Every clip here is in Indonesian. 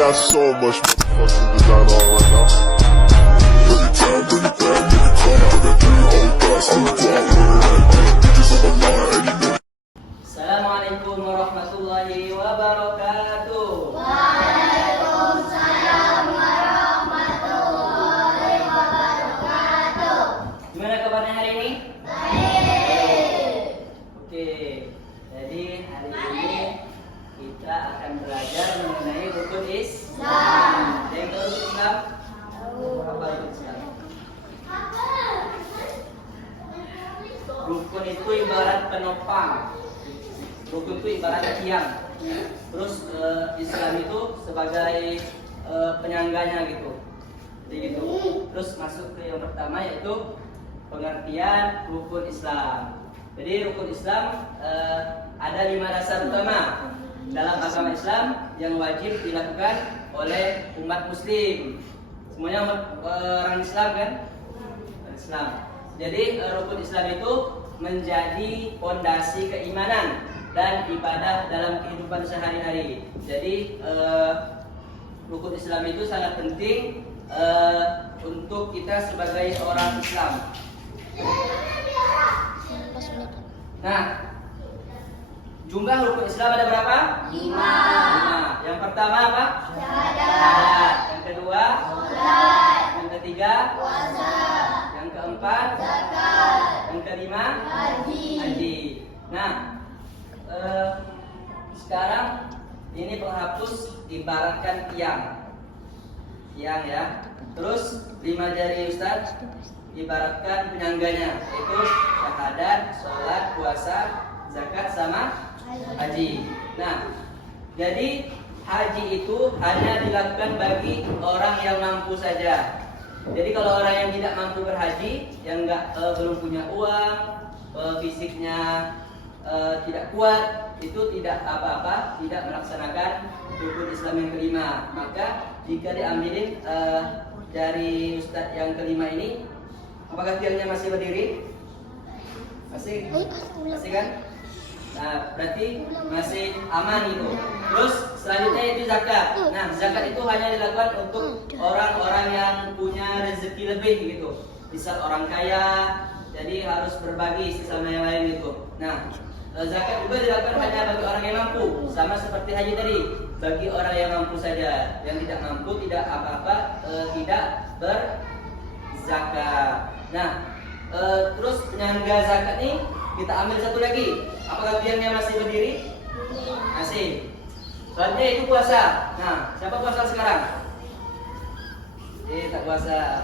got so much motherfucking design on right now. Bring it down, bring it down, make it come. I got 3 whole thoughts, I'm the block with it. Bitches on my line, and you know. Assalamualaikum warahmatullahi wabarakatuh. Waalaikumsalam warahmatullahi wabarakatuh. Gimana kabarnya hari ini? Baik. Oke, jadi hari ini kita akan belajar mengenai rukun Islam. Yang tahu rukun Islam? Apa rukun Islam? Rukun itu ibarat penopang. Rukun itu ibarat tiang. Terus Islam itu sebagai penyangganya gitu. Jadi gitu. Terus masuk ke yang pertama yaitu pengertian rukun Islam. Jadi rukun Islam ada 5 dasar utama dalam agama Islam yang wajib dilakukan oleh umat Muslim. Semuanya orang Islam kan? Orang Islam. Jadi rukun Islam itu menjadi fondasi keimanan dan ibadah dalam kehidupan sehari-hari. Jadi rukun Islam itu sangat penting untuk kita sebagai orang Islam. Nah, jumlah rukun Islam ada berapa? 5. Yang pertama apa? Syahadat. Yang kedua? Salat. Yang ketiga? Puasa. Yang keempat? Zakat. Yang kelima? Haji. Nah, sekarang ini penghapus ibaratkan tiang ya. Terus 5 jari Ustaz ibaratkan penyangganya, yaitu syahadat, sholat, puasa, zakat sama haji. Nah, jadi haji itu hanya dilakukan bagi orang yang mampu saja. Jadi kalau orang yang tidak mampu berhaji, yang belum punya uang, fisiknya tidak kuat, itu tidak apa-apa, tidak melaksanakan rukun Islam yang kelima. Maka jika diambilin dari Ustadz yang kelima ini, apakah tiangnya masih berdiri? Masih kan? Nah, berarti masih aman itu. Terus selanjutnya itu zakat. Nah, zakat itu hanya dilakukan untuk orang-orang yang punya rezeki lebih gitu. Misal orang kaya, jadi harus berbagi sesama yang lain gitu. Nah, zakat juga dilakukan hanya bagi orang yang mampu, sama seperti haji tadi, bagi orang yang mampu saja. Yang tidak mampu tidak apa-apa, tidak berzakat. Nah, terus penyangga zakat ini kita ambil satu lagi. Apakah tiangnya masih berdiri? Masih. Selanjutnya itu puasa. Nah, siapa puasa sekarang? Tak puasa.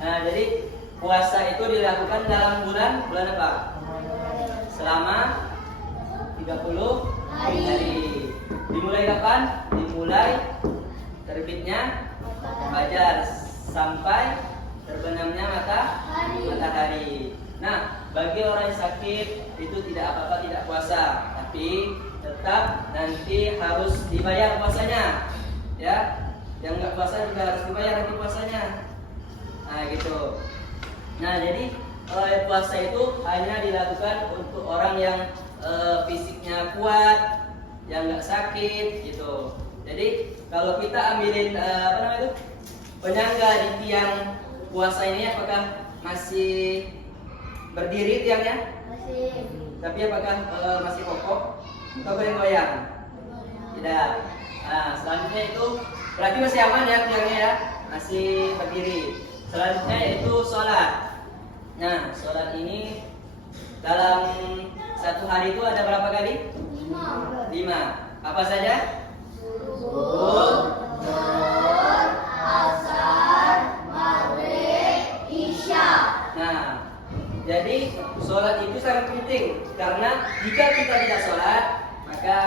Nah, jadi puasa itu dilakukan dalam bulan apa? Selama 30 hari. Dimulai kapan? Dimulai terbitnya fajar sampai terbenamnya matahari. Nah, bagi orang yang sakit itu tidak apa-apa tidak puasa, tapi tetap nanti harus dibayar puasanya. Ya, yang nggak puasa juga harus dibayar nanti puasanya. Nah, gitu. Nah, jadi puasa itu hanya dilakukan untuk orang yang fisiknya kuat, yang nggak sakit gitu. Jadi kalau kita ambilin penyangga di tiang puasa ini, apakah masih berdiri tiangnya? Masih. Tapi apakah masih kokoh atau goyang-goyang? Tidak. Nah, selanjutnya itu berarti masih aman ya tiangnya ya, masih berdiri. Selanjutnya yaitu sholat. Nah, sholat ini dalam satu hari itu ada berapa kali? 5. Apa saja? Subuh, Zuhur, Asar, Maghrib, Isya. Nah, jadi sholat itu sangat penting karena jika kita tidak sholat, maka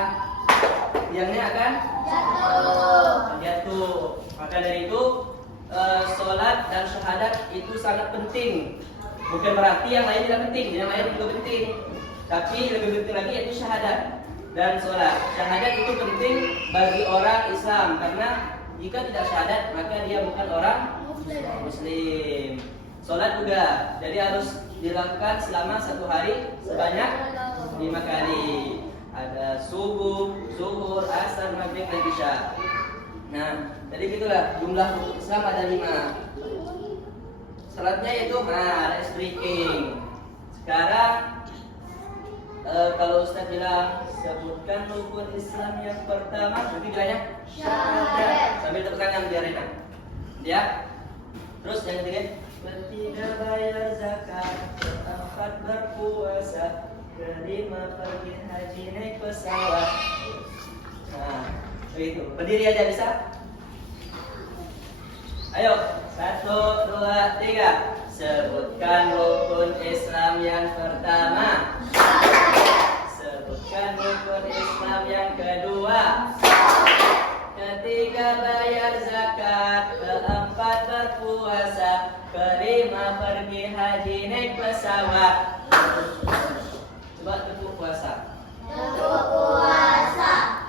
tiangnya akan jatuh. Maka dari itu sholat dan syahadat itu sangat penting. Bukan berarti yang lain tidak penting, yang lain juga penting. Tapi lebih penting lagi yaitu syahadat dan sholat. Syahadat itu penting bagi orang Islam karena jika tidak syahadat maka dia bukan orang Muslim. Sholat juga, jadi harus dilakukan selama satu hari sebanyak 5 kali. Ada subuh, zuhur, asar, maghrib, dan isya. Nah, jadi gitulah jumlah rukun Islam ada 5. Syaratnya itu ada speaking. Sekarang kalau Ustaz bilang sebutkan rukun Islam yang pertama, nanti bilangnya syahadat. Sambil tepuk tangan biar enak. Ya. Terus yang ketiga, ketiga bayar zakat, keempat berpuasa, kelima pergi haji naik pesawat. Nah, begitu. Berdiri aja bisa? Ayo, 1, 2, 3. Sebutkan rukun Islam yang pertama. Sebutkan rukun Islam yang kedua. Ketiga bayar zakat. Keempat berpuasa. Kelima pergi haji naik pesawat. Coba tepuk puasa. Untuk puasa.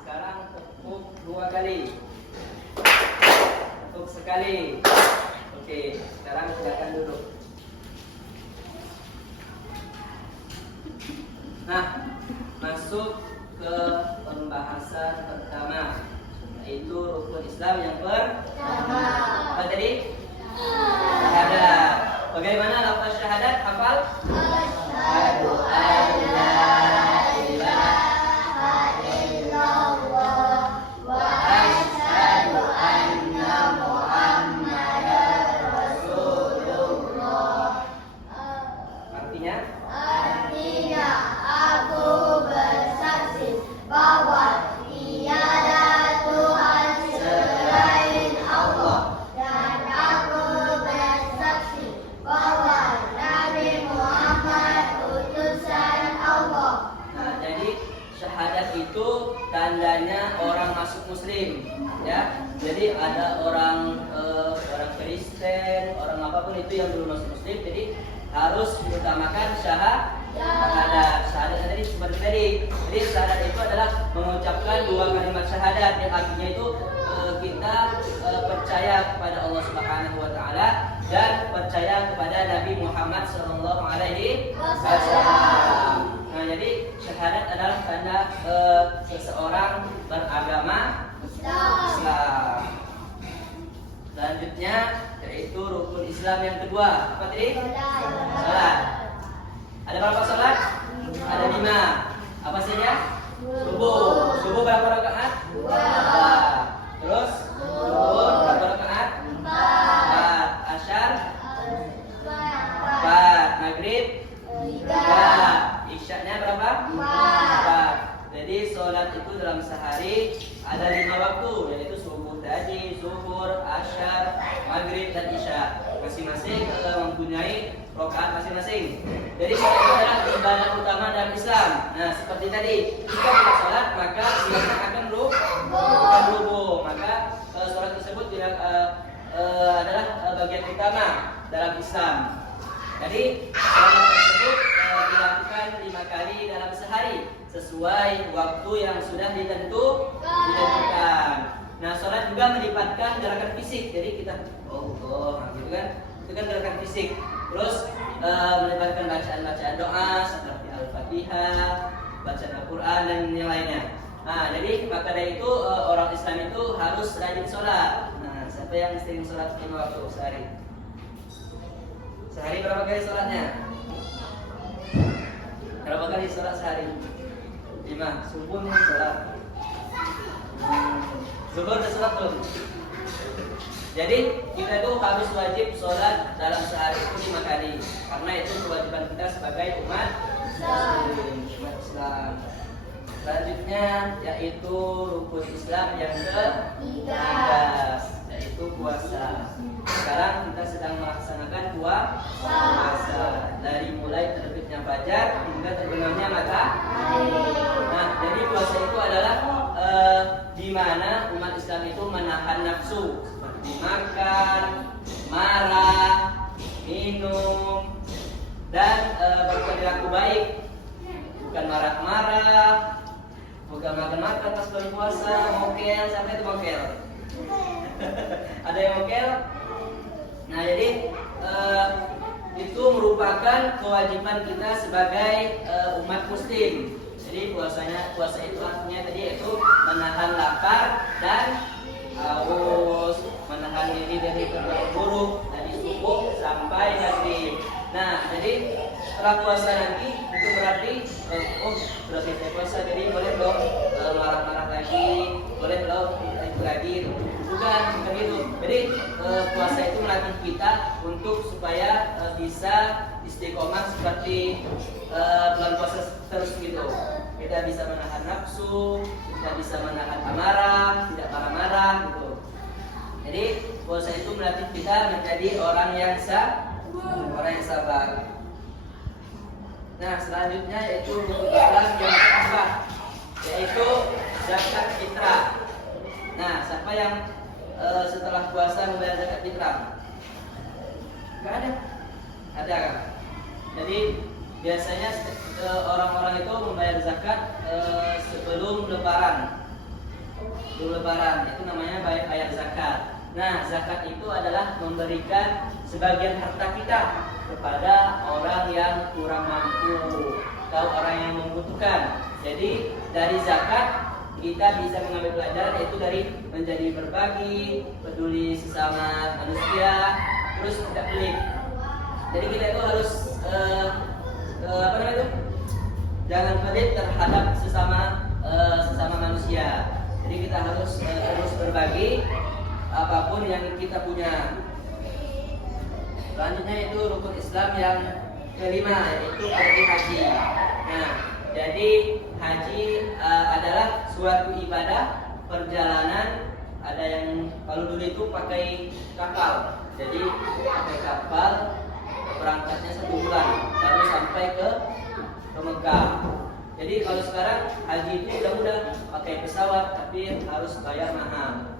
Sekarang tepuk 2 kali. Tepuk sekali. Oke, sekarang silakan duduk. Nah, masuk ke pembahasan pertama, yaitu rukun Islam yang pertama. Apa tadi? Syahadat. Bagaimana lafaz syahadat? Hafal? Asyhadu an la ilaha illallah wa asyhadu anna Muhammadar Rasulullah. Artinya? Artinya aku bersaksi bahwa tiada Tuhan selain Allah, dan aku bersaksi bahwa Nabi Muhammad utusan Allah. Nah, jadi syahadat itu tandanya orang masuk Muslim, ya. Jadi ada orang Kristen, orang apapun itu yang belum masuk Muslim, jadi harus diutamakan syahadat. Syahadat tadi seperti tadi. Jadi syahadat itu adalah mengucapkan 2 kalimat syahadat yang artinya itu kita percaya kepada Allah Subhanahu wa taala dan percaya kepada Nabi Muhammad sallallahu alaihi wasallam. Nah, jadi syahadat adalah tanda seseorang beragama Islam. Selanjutnya yaitu rukun Islam yang kedua. Apa tadi? Salat. Ada berapa salat? Ada 5. Apa saja? Subuh. Subuh berapa rakaat? 2. Terus zuhur berapa rakaat? 4. Asyar 4. Maghrib 3. Isyaknya berapa? 4. Jadi sholat itu dalam sehari ada 5 waktu, yaitu subuh tadi, zuhur, asyar, maghrib dan isya. Masing-masing mempunyai rakaat masing-masing. Jadi sholat itu adalah ibadah utama dalam Islam. Nah, seperti tadi, jika kita sholat maka siangnya akan rubuh. Maka sholat tersebut adalah bagian utama dalam Islam. Jadi sholat tersebut dilakukan 5 kali dalam sehari sesuai waktu yang sudah ditentukan. Nah, sholat juga melibatkan gerakan fisik. Jadi kita gitu kan? Itu kan gerakan fisik. Terus melibatkan bacaan-bacaan doa seperti Al-Fatihah, bacaan Al-Quran dan yang lainnya. Nah, jadi maka dari itu orang Islam itu harus rajin sholat. Nah, siapa yang sering sholat 5 waktu sehari? Sehari berapa kali sholatnya? Berapa kali sholat sehari? 5. Subuh nih sholat. Zuhur udah sholat belum? Jadi kita itu harus wajib sholat dalam sehari itu 5 kali, karena itu kewajiban kita sebagai umat Islam. Selanjutnya yaitu rukun Islam yang ketiga, yaitu puasa. Sekarang kita sedang melaksanakan puasa dari mulai terbitnya fajar hingga terbenamnya matahari. Nah, jadi puasa itu adalah di mana umat Islam itu menahan nafsu seperti makan, marah, minum, dan berperilaku baik. bukan marah-marah, bukan makan-makan pas berpuasa, mokel, siapa itu mokel? Ada yang mokel? Nah jadi itu merupakan kewajiban kita sebagai umat muslim. Jadi puasa itu artinya tadi itu menahan lapar dan haus, menahan diri dari berbuat buruk dari subuh sampai maghrib. Nah jadi setelah puasa nanti itu berarti sudah selesai puasa, jadi boleh dong marah-marah lagi, boleh dong itu lagi. Bukan itu. Jadi puasa itu melatih kita untuk supaya bisa istiqomah seperti bulan puasa terus gitu. Kita bisa menahan nafsu, kita bisa menahan amarah, tidak marah-marah gitu. Jadi puasa itu melatih kita menjadi orang yang sabar. Nah selanjutnya yaitu rukun Islam yang keempat, yaitu zakat fitrah. Nah siapa yang setelah puasa membayar zakat fitrah? Gak ada. Ada kan? Jadi biasanya orang-orang itu membayar zakat sebelum lebaran. Sebelum lebaran itu namanya bayar zakat. Nah zakat itu adalah memberikan sebagian harta kita kepada orang yang kurang mampu atau orang yang membutuhkan. Jadi dari zakat kita bisa mengambil pelajaran, yaitu dari menjadi berbagi, peduli sesama manusia, terus tidak pelit. Jadi kita itu harus jangan pelit terhadap sesama manusia. Jadi kita harus terus berbagi apapun yang kita punya. Selanjutnya itu rukun Islam yang kelima, yaitu pergi haji. Nah, jadi haji adalah suatu ibadah perjalanan. Ada yang kalau dulu itu pakai kapal. Jadi pakai kapal berangkatnya 1 bulan baru sampai ke Mekah. Jadi kalau sekarang haji itu udah mudah pakai pesawat, tapi harus bayar mahal.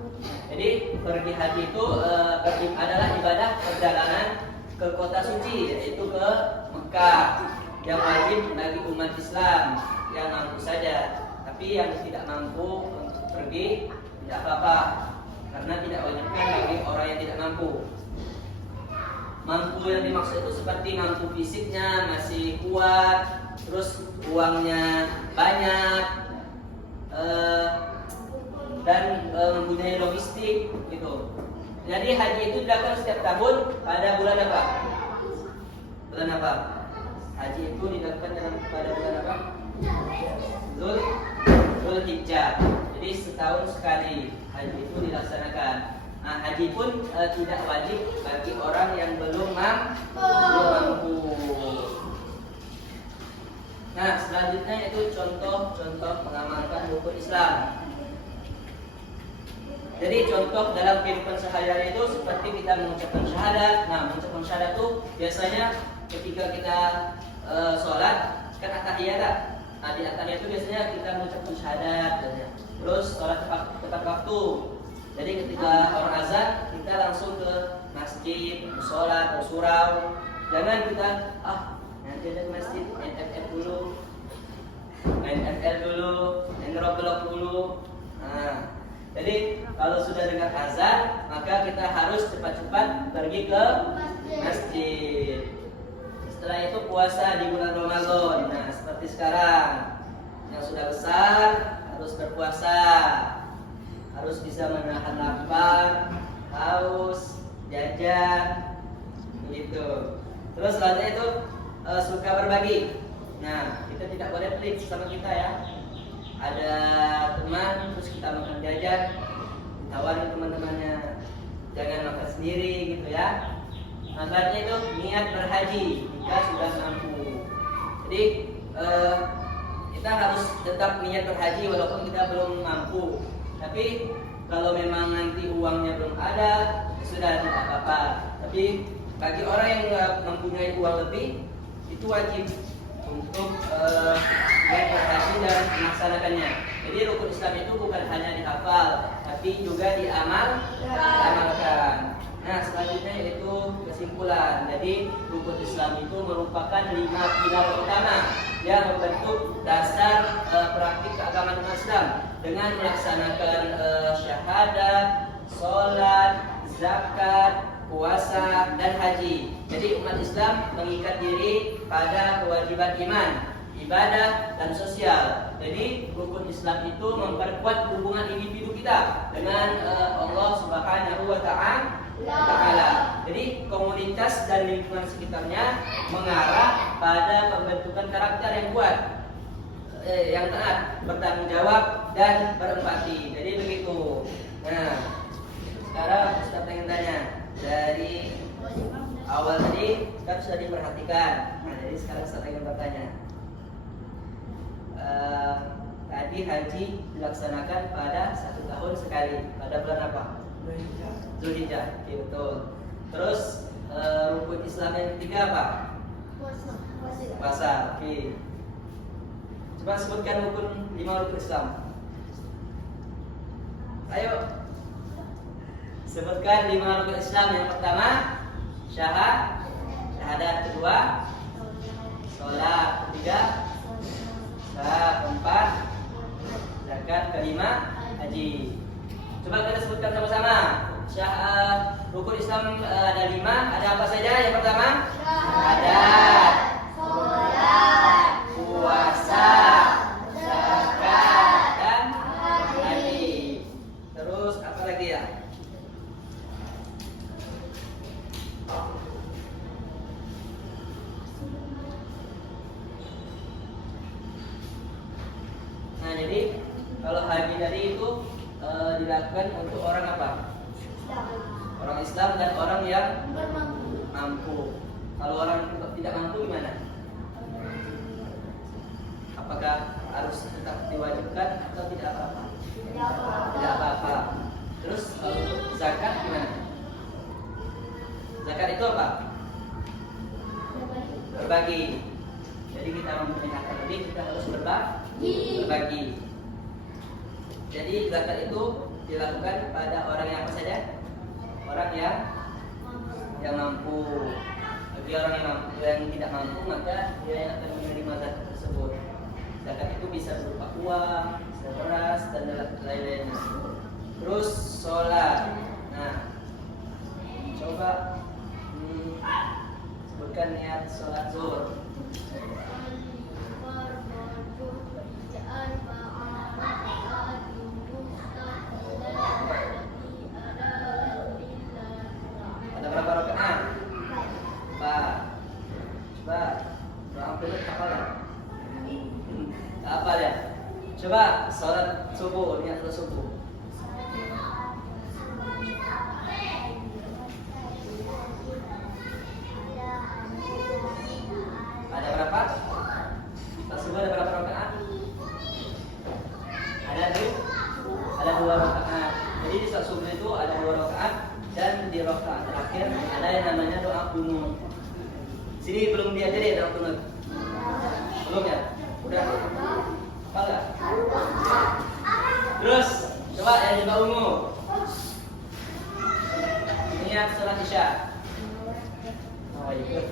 Jadi pergi haji itu adalah ibadah perjalanan ke kota suci, yaitu ke Mekah, yang wajib bagi umat Islam yang mampu saja. Tapi yang tidak mampu untuk pergi tidak apa-apa, karena tidak wajibkan bagi orang yang tidak mampu. Mampu yang dimaksud itu seperti mampu fisiknya masih kuat, terus uangnya banyak, dan mempunyai logistik gitu. Jadi haji itu dilakukan setiap tahun pada bulan apa? Bulan apa? Haji itu dilakukan pada bulan apa? Zulhijjah. Jadi setahun sekali haji itu dilaksanakan. Nah, haji pun tidak wajib bagi orang yang belum mampu. Nah, selanjutnya yaitu contoh-contoh mengamalkan rukun Islam. Jadi contoh dalam kehidupan sehari-hari itu seperti kita mengucapkan syahadat. Nah, mengucapkan syahadat itu biasanya ketika kita sholat kan at-tahiyat. Nah, di at-tahiyat itu biasanya kita mengucapkan syahadat. Terus sholat tepat waktu. Jadi ketika orang azan kita langsung ke masjid, sholat, bersurau. Jangan kita nanti ada ke masjid, main FF dulu, main FL dulu, main Roblox dulu. Nah, jadi kalau sudah dengar azan, maka kita harus cepat-cepat pergi ke masjid. Setelah itu puasa di bulan Ramadan. Nah, seperti sekarang yang sudah besar harus berpuasa, harus bisa menahan lapar, haus, jajan, begitu. Terus selanjutnya itu suka berbagi. Nah, kita tidak boleh pelit sama kita ya. Ada teman terus kita makan jajan, tawarin teman-temannya, jangan makan sendiri gitu ya. Nah, selanjutnya itu niat berhaji jika sudah mampu. Jadi kita harus tetap niat berhaji walaupun kita belum mampu. Tapi kalau memang nanti uangnya belum ada, sudah tidak apa-apa. Tapi bagi orang yang mempunyai uang lebih, itu wajib untuk niat berhaji dan melaksanakannya. Jadi rukun Islam itu bukan hanya dihafal, tapi juga diamalkan. Nah, selanjutnya yaitu kesimpulan. Jadi rukun Islam itu merupakan 5 pilar utama yang membentuk dasar praktik keagamaan Islam dengan melaksanakan syahadat, sholat, zakat, puasa, dan haji. Jadi umat Islam mengikat diri pada kewajiban iman, ibadah, dan sosial. Jadi rukun Islam itu memperkuat hubungan individu kita dengan Allah Subhanahu wa Ta'ala. Jadi komunitas dan lingkungan sekitarnya mengarah pada pembentukan karakter yang kuat, yang taat, bertanggung jawab, dan berempati. Jadi begitu. Nah, sekarang Ustaz ingin tanya, dari awal tadi kan sudah diperhatikan. Nah, jadi sekarang Ustaz ingin bertanya. Tadi haji dilaksanakan pada 1 tahun sekali. Pada bulan apa? Zulhijjah. Oke, betul. Terus rukun Islam yang ketiga apa? Puasa. Oke. Coba sebutkan 5 rukun Islam. Ayo. Sebutkan 5 rukun Islam. Yang pertama, syahadat. Kedua, sholat. Ketiga, keempat, zakat. Kelima, haji. Coba kita sebutkan sama-sama. Rukun Islam ada 5. Ada apa saja? Yang pertama, syahadat, sholat, puasa, zakat, dan haji. Terus apa lagi ya? Nah, jadi kalau haji tadi itu dilakukan untuk orang apa? Orang Islam dan orang yang mampu. Kalau orang tidak mampu gimana? Apakah harus tetap diwajibkan atau tidak apa-apa? Tidak apa-apa. Terus untuk zakat gimana? Zakat itu apa? Berbagi. Jadi kita mempunyai harta lebih, kita harus berbagi. Jadi zakat itu dilakukan pada orang yang apa saja? Orang yang mampu. Bagi orang yang tidak mampu, maka dia yang akan menerima zakat tersebut. Zakat itu bisa berupa uang, bisa beras, dan lain-lainnya. Terus sholat. Nah, coba sebutkan niat sholat zuhur. Ada berapa rakaat? 4. Coba doa kunut hafal ya? Apa ya? Coba sholat subuh, niat sholat subuh. Ada berapa? Sholat subuh ada berapa rakaat? Ada 2 rakaat. Jadi di sholat subuh itu ada 2 rakaat, dan di rakaat terakhir ada yang namanya doa kunut. Sini belum diajari doa kunut? Belum ya? Udah? Apa enggak? Terus coba yang juga ungu. Niat sholat isya. Oh iya.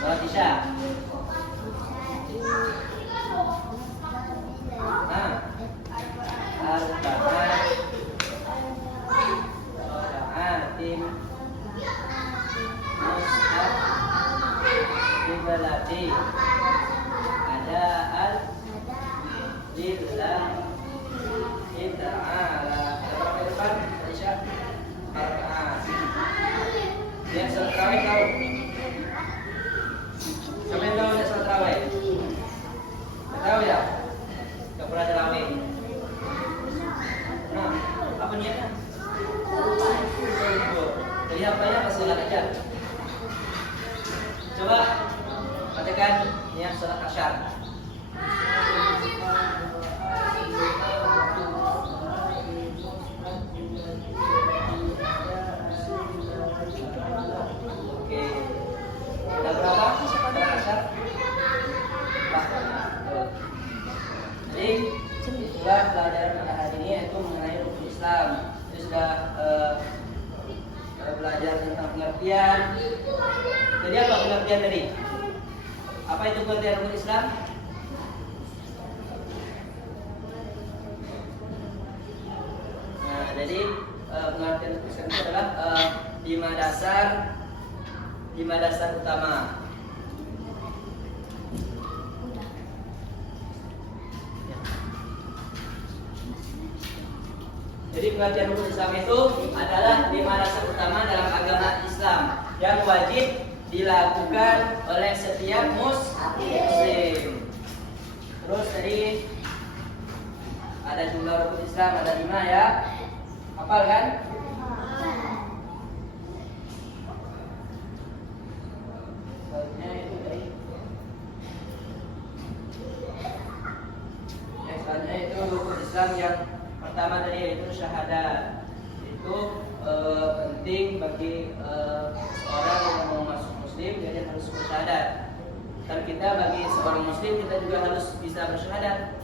Sholat isya. Nah, arba'at raka'atin mushaf bibalati ada'al lillahi ta'ala. Ke depan Aisyah raka'at. Dia sholat tarawih tahu? Siapa yang tahu dia sholat tarawih? Tahu ya? Gak pernah tarawih. Nah, apa niatnya? Jadi apanya pas sholat aja. Coba bacakan niat sholat asyar. Oke. Ada berapa sholat asyar? pengertian. Jadi apa pengertian tadi? Apa itu pengertian rukun Islam? Nah, jadi pengertian rukun Islam itu adalah 5 dasar utama. Jadi pengertian rukun Islam itu adalah 5 dasar utama dalam agama Islam yang wajib dilakukan oleh setiap muslim. Terus tadi ada jumlah rukun Islam ada 5 ya. Hafal kan? Selanjutnya itu tadi. Selanjutnya itu rukun Islam yang pertama tadi yaitu syahadat. Itu penting bagi orang yang mau masuk muslim, dia harus bersyahadat. Dan kita bagi seorang muslim kita juga harus bisa bersyahadat.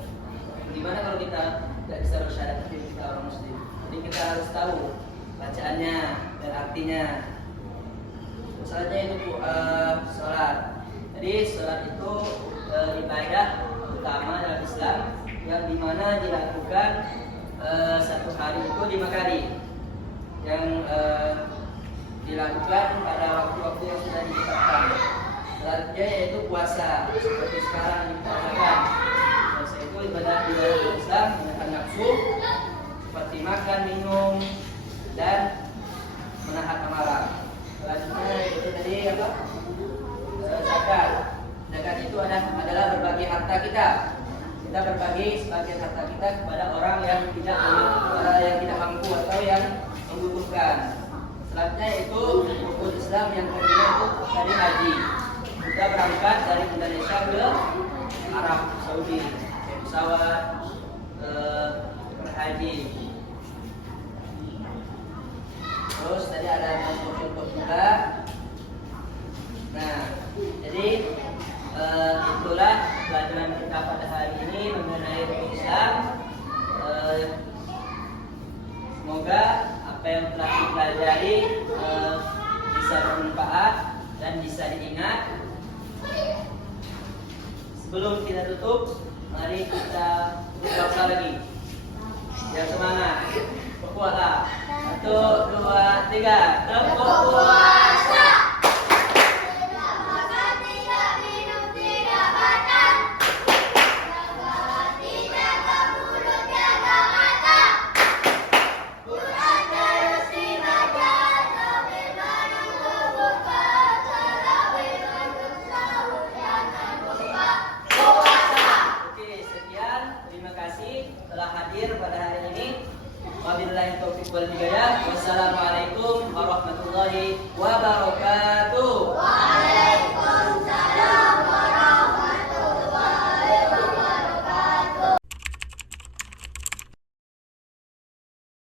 Gimana kalau kita tidak bisa bersyahadat tapi kita orang muslim? Jadi kita harus tahu bacaannya dan artinya. Misalnya itu sholat. Jadi sholat itu ibadah utama dalam Islam yang dimana dilakukan satu hari itu 5 kali. Yang dilakukan pada waktu-waktu yang sudah ditetapkan. Selanjutnya yaitu puasa seperti sekarang yang kita lakukan. Puasa itu ibadah Islam menahan nafsu seperti makan, minum dan menahan amarah. Selanjutnya itu tadi apa? Zakat. Zakat itu adalah berbagi harta kita. Kita berbagi sebagian harta kita kepada orang yang tidak mampu atau yang membutuhkan. Selanjutnya itu rukun Islam yang kedua itu tadi haji. Kita berangkat dari Indonesia ke Arab Saudi, naik pesawat berhaji. Terus tadi ada contoh juga. Nah, jadi itulah pelajaran kita pada hari ini mengenai rukun Islam. Semoga apa yang telah dipelajari bisa bermanfaat dan bisa diingat. Sebelum kita tutup, mari kita berpuasa lagi. Yang semangat, berpuasa. 1, 2, 3, berpuasa. Wabillahi taufiq wal hidayah. Wassalamualaikum warahmatullahi wabarakatuh.